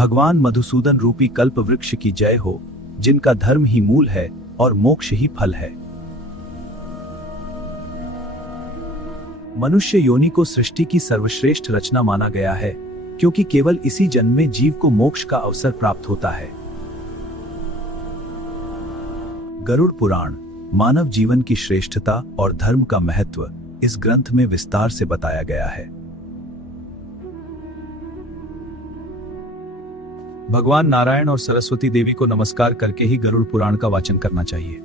भगवान मधुसूदन रूपी कल्प वृक्ष की जय हो, जिनका धर्म ही मूल है और मोक्ष ही फल है। मनुष्य योनि को सृष्टि की सर्वश्रेष्ठ रचना माना गया है, क्योंकि केवल इसी जन्म में जीव को मोक्ष का अवसर प्राप्त होता है। गरुड़ पुराण मानव जीवन की श्रेष्ठता और धर्म का महत्व इस ग्रंथ में विस्तार से बताया गया है। भगवान नारायण और सरस्वती देवी को नमस्कार करके ही गरुड़ पुराण का वाचन करना चाहिए।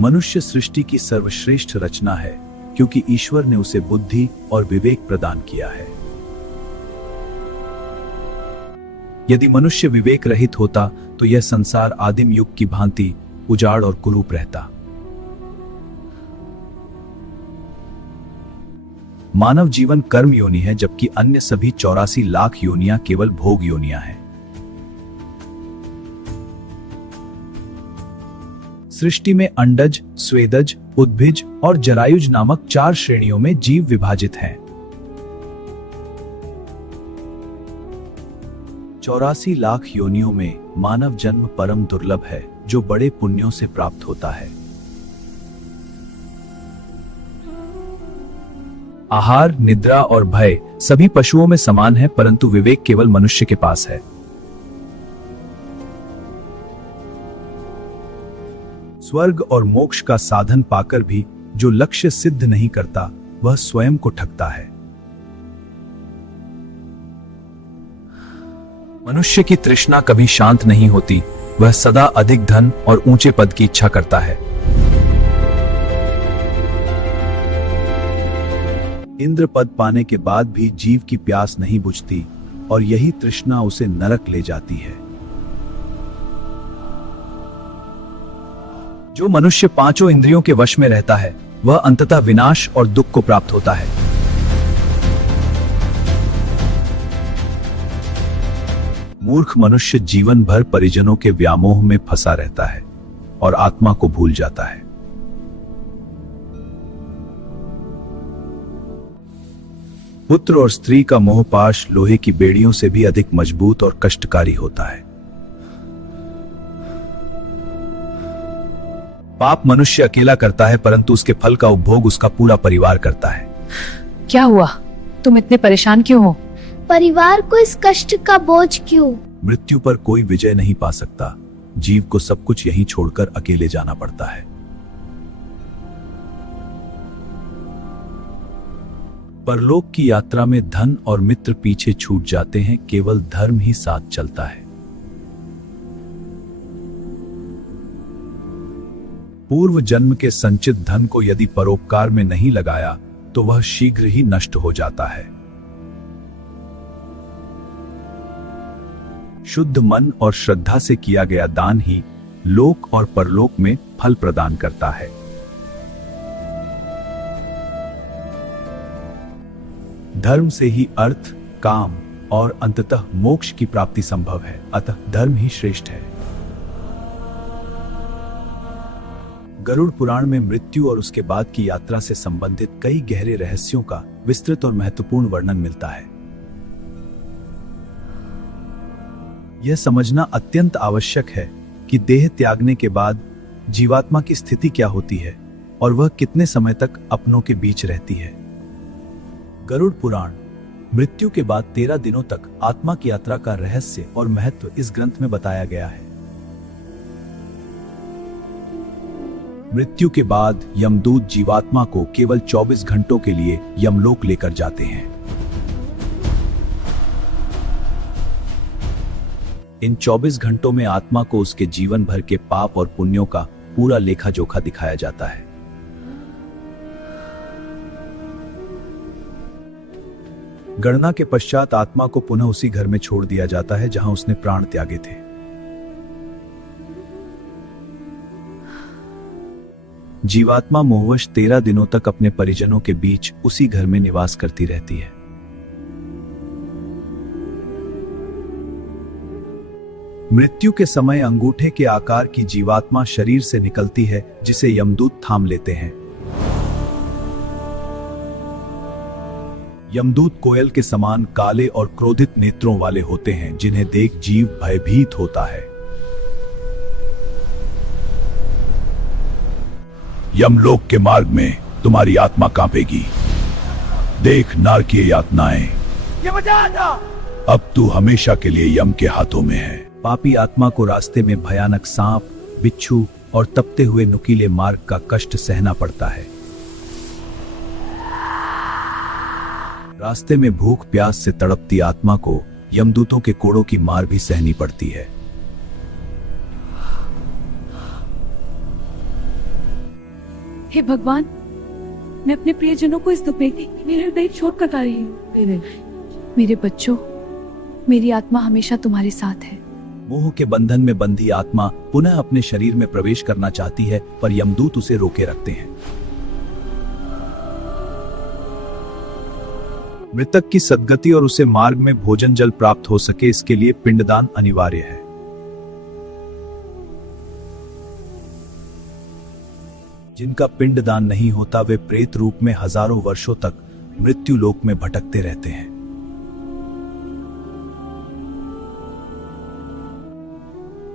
मनुष्य सृष्टि की सर्वश्रेष्ठ रचना है, क्योंकि ईश्वर ने उसे बुद्धि और विवेक प्रदान किया है। यदि मनुष्य विवेक रहित होता तो यह संसार आदिम युग की भांति उजाड़ और कुरूप रहता। मानव जीवन कर्म योनि है, जबकि अन्य सभी 84 लाख योनियां केवल भोग योनियां हैं। सृष्टि में अंडज, स्वेदज, उद्भिज और जरायुज नामक 4 श्रेणियों में जीव विभाजित हैं। 84 लाख योनियों में मानव जन्म परम दुर्लभ है, जो बड़े पुण्यों से प्राप्त होता है। आहार, निद्रा और भय सभी पशुओं में समान है, परंतु विवेक केवल मनुष्य के पास है। स्वर्ग और मोक्ष का साधन पाकर भी जो लक्ष्य सिद्ध नहीं करता, वह स्वयं को ठगता है। मनुष्य की तृष्णा कभी शांत नहीं होती, वह सदा अधिक धन और ऊंचे पद की इच्छा करता है। इंद्र पद पाने के बाद भी जीव की प्यास नहीं बुझती और यही तृष्णा उसे नरक ले जाती है। जो मनुष्य 5 इंद्रियों के वश में रहता है, वह अंततः विनाश और दुख को प्राप्त होता है। मूर्ख मनुष्य जीवन भर परिजनों के व्यामोह में फंसा रहता है और आत्मा को भूल जाता है। पुत्र और स्त्री का मोहपाश लोहे की बेड़ियों से भी अधिक मजबूत और कष्टकारी होता है। पाप मनुष्य अकेला करता है, परंतु उसके फल का उपभोग उसका पूरा परिवार करता है। क्या हुआ? तुम इतने परेशान क्यों हो? परिवार को इस कष्ट का बोझ क्यों? मृत्यु पर कोई विजय नहीं पा सकता। जीव को सब कुछ यहीं छोड़कर अकेले जाना पड़ता है। परलोक की यात्रा में धन और मित्र पीछे छूट जाते हैं, केवल धर्म ही साथ चलता है। पूर्व जन्म के संचित धन को यदि परोपकार में नहीं लगाया तो वह शीघ्र ही नष्ट हो जाता है। शुद्ध मन और श्रद्धा से किया गया दान ही लोक और परलोक में फल प्रदान करता है। धर्म से ही अर्थ, काम और अंततः मोक्ष की प्राप्ति संभव है, अतः धर्म ही श्रेष्ठ है। गरुड़ पुराण में मृत्यु और उसके बाद की यात्रा से संबंधित कई गहरे रहस्यों का विस्तृत और महत्वपूर्ण वर्णन मिलता है। यह समझना अत्यंत आवश्यक है कि देह त्यागने के बाद जीवात्मा की स्थिति क्या होती है और वह कितने समय तक अपनों के बीच रहती है। गरुड़ पुराण मृत्यु के बाद 13 दिनों तक आत्मा की यात्रा का रहस्य और महत्व इस ग्रंथ में बताया गया है। मृत्यु के बाद यमदूत जीवात्मा को केवल 24 घंटों के लिए यमलोक लेकर जाते हैं। इन 24 घंटों में आत्मा को उसके जीवन भर के पाप और पुण्यों का पूरा लेखा जोखा दिखाया जाता है। गणना के पश्चात आत्मा को पुनः उसी घर में छोड़ दिया जाता है जहां उसने प्राण त्यागे थे। जीवात्मा मोहवश 13 दिनों तक अपने परिजनों के बीच उसी घर में निवास करती रहती है। मृत्यु के समय अंगूठे के आकार की जीवात्मा शरीर से निकलती है, जिसे यमदूत थाम लेते हैं। यमदूत कोयल के समान काले और क्रोधित नेत्रों वाले होते हैं, जिन्हें देख जीव भयभीत होता है। यमलोक के मार्ग में तुम्हारी आत्मा कांपेगी। देख नारकीय यातनाएं, अब तू हमेशा के लिए यम के हाथों में है। पापी आत्मा को रास्ते में भयानक सांप, बिच्छू और तपते हुए नुकीले मार्ग का कष्ट सहना पड़ता है। रास्ते में भूख प्यास से तड़पती आत्मा को यमदूतों के कोड़ों की मार भी सहनी पड़ती है। हे भगवान, मैं अपने प्रियजनों को इस दुख में मेरे हृदय छोड़ कर आ रही हूँ। मेरे बच्चों, मेरी आत्मा हमेशा तुम्हारे साथ है। मोह के बंधन में बंधी आत्मा पुनः अपने शरीर में प्रवेश करना चाहती है, पर यमदूत उसे रोके रखते हैं। मृतक की सद्गति और उसे मार्ग में भोजन जल प्राप्त हो सके, इसके लिए पिंडदान अनिवार्य है। जिनका पिंडदान नहीं होता वे प्रेत रूप में हजारों वर्षों तक मृत्यु लोक में भटकते रहते हैं।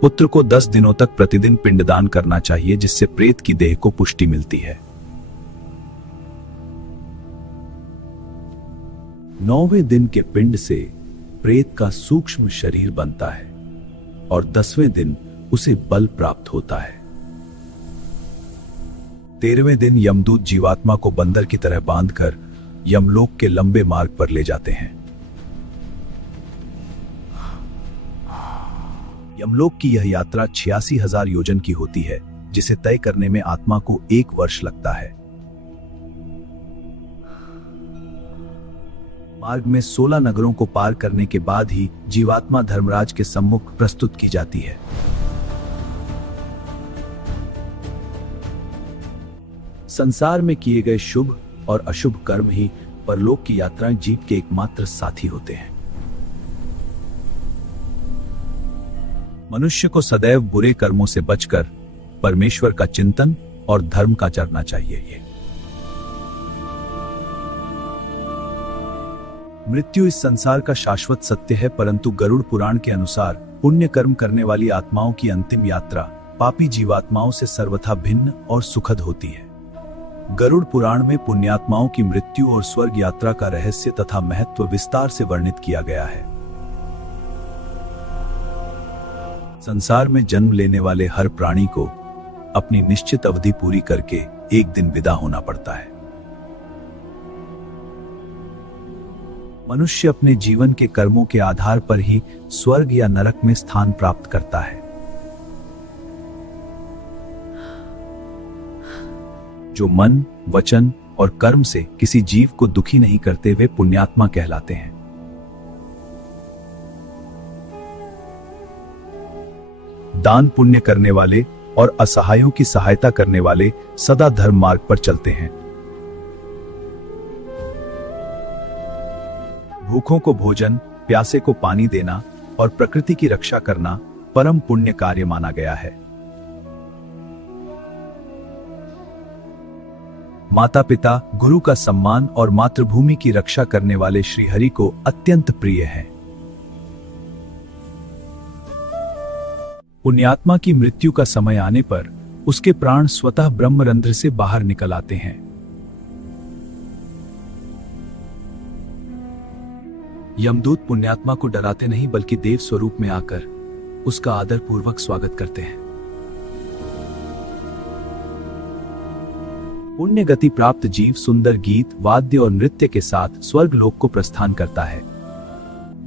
पुत्र को 10 दिनों तक प्रतिदिन पिंडदान करना चाहिए, जिससे प्रेत की देह को पुष्टि मिलती है। 9वें दिन के पिंड से प्रेत का सूक्ष्म शरीर बनता है और 10वें दिन उसे बल प्राप्त होता है। 13वें दिन यमदूत जीवात्मा को बंदर की तरह बांधकर यमलोक के लंबे मार्ग पर ले जाते हैं। यमलोक की यह यात्रा 86,000 योजन की होती है, जिसे तय करने में आत्मा को 1 वर्ष लगता है। मार्ग में 16 नगरों को पार करने के बाद ही जीवात्मा धर्मराज के सम्मुख प्रस्तुत की जाती है। संसार में किए गए शुभ और अशुभ कर्म ही परलोक की यात्रा जीव के एकमात्र साथी होते हैं। मनुष्य को सदैव बुरे कर्मों से बचकर परमेश्वर का चिंतन और धर्म का चरना चाहिए। मृत्यु इस संसार का शाश्वत सत्य है, परंतु गरुड़ पुराण के अनुसार पुण्य कर्म करने वाली आत्माओं की अंतिम यात्रा पापी जीवात्माओं से सर्वथा भिन्न और सुखद होती है। गरुड़ पुराण में पुण्यात्माओं की मृत्यु और स्वर्ग यात्रा का रहस्य तथा महत्व विस्तार से वर्णित किया गया है। संसार में जन्म लेने वाले हर प्राणी को अपनी निश्चित अवधि पूरी करके एक दिन विदा होना पड़ता है। मनुष्य अपने जीवन के कर्मों के आधार पर ही स्वर्ग या नरक में स्थान प्राप्त करता है। जो मन, वचन और कर्म से किसी जीव को दुखी नहीं करते वे पुण्यात्मा कहलाते हैं। दान पुण्य करने वाले और असहायों की सहायता करने वाले सदा धर्म मार्ग पर चलते हैं। भूखों को भोजन, प्यासे को पानी देना और प्रकृति की रक्षा करना परम पुण्य कार्य माना गया है। माता पिता, गुरु का सम्मान और मातृभूमि की रक्षा करने वाले श्रीहरि को अत्यंत प्रिय है। पुण्यात्मा की मृत्यु का समय आने पर उसके प्राण स्वतः ब्रह्मरंध्र से बाहर निकल आते हैं। यमदूत पुण्यात्मा को डराते नहीं बल्कि देव स्वरूप में आकर उसका आदर पूर्वक स्वागत करते हैं। पुण्य गति प्राप्त जीव सुंदर गीत, वाद्य और नृत्य के साथ स्वर्ग लोक को प्रस्थान करता है।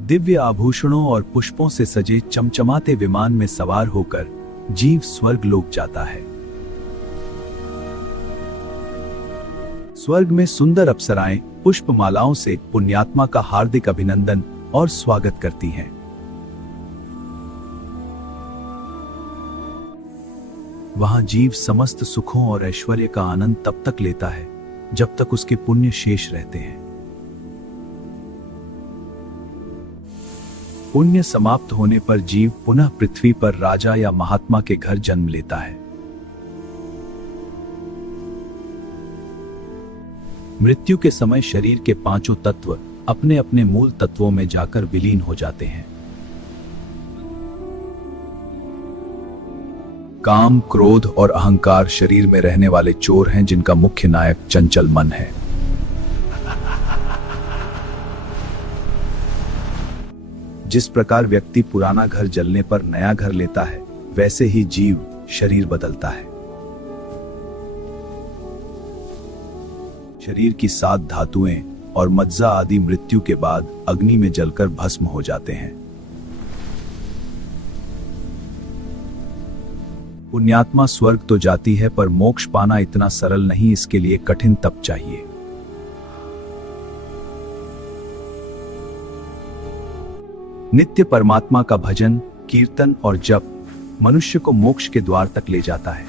दिव्य आभूषणों और पुष्पों से सजे चमचमाते विमान में सवार होकर जीव स्वर्ग लोक जाता है। स्वर्ग में सुंदर अप्सराएं पुष्पमालाओं से पुण्यात्मा का हार्दिक अभिनंदन और स्वागत करती हैं। वहां जीव समस्त सुखों और ऐश्वर्य का आनंद तब तक लेता है जब तक उसके पुण्य शेष रहते हैं। पुण्य समाप्त होने पर जीव पुनः पृथ्वी पर राजा या महात्मा के घर जन्म लेता है। मृत्यु के समय शरीर के 5 तत्व अपने अपने मूल तत्वों में जाकर विलीन हो जाते हैं। काम, क्रोध और अहंकार शरीर में रहने वाले चोर हैं जिनका मुख्य नायक चंचल मन है। जिस प्रकार व्यक्ति पुराना घर जलने पर नया घर लेता है, वैसे ही जीव शरीर बदलता है। शरीर की 7 धातुएं और मज्जा आदि मृत्यु के बाद अग्नि में जलकर भस्म हो जाते हैं। पुण्यात्मा स्वर्ग तो जाती है, पर मोक्ष पाना इतना सरल नहीं, इसके लिए कठिन तप चाहिए। नित्य परमात्मा का भजन, कीर्तन और जप मनुष्य को मोक्ष के द्वार तक ले जाता है।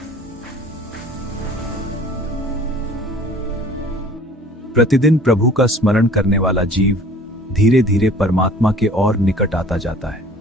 प्रतिदिन प्रभु का स्मरण करने वाला जीव धीरे धीरे परमात्मा के और निकट आता जाता है।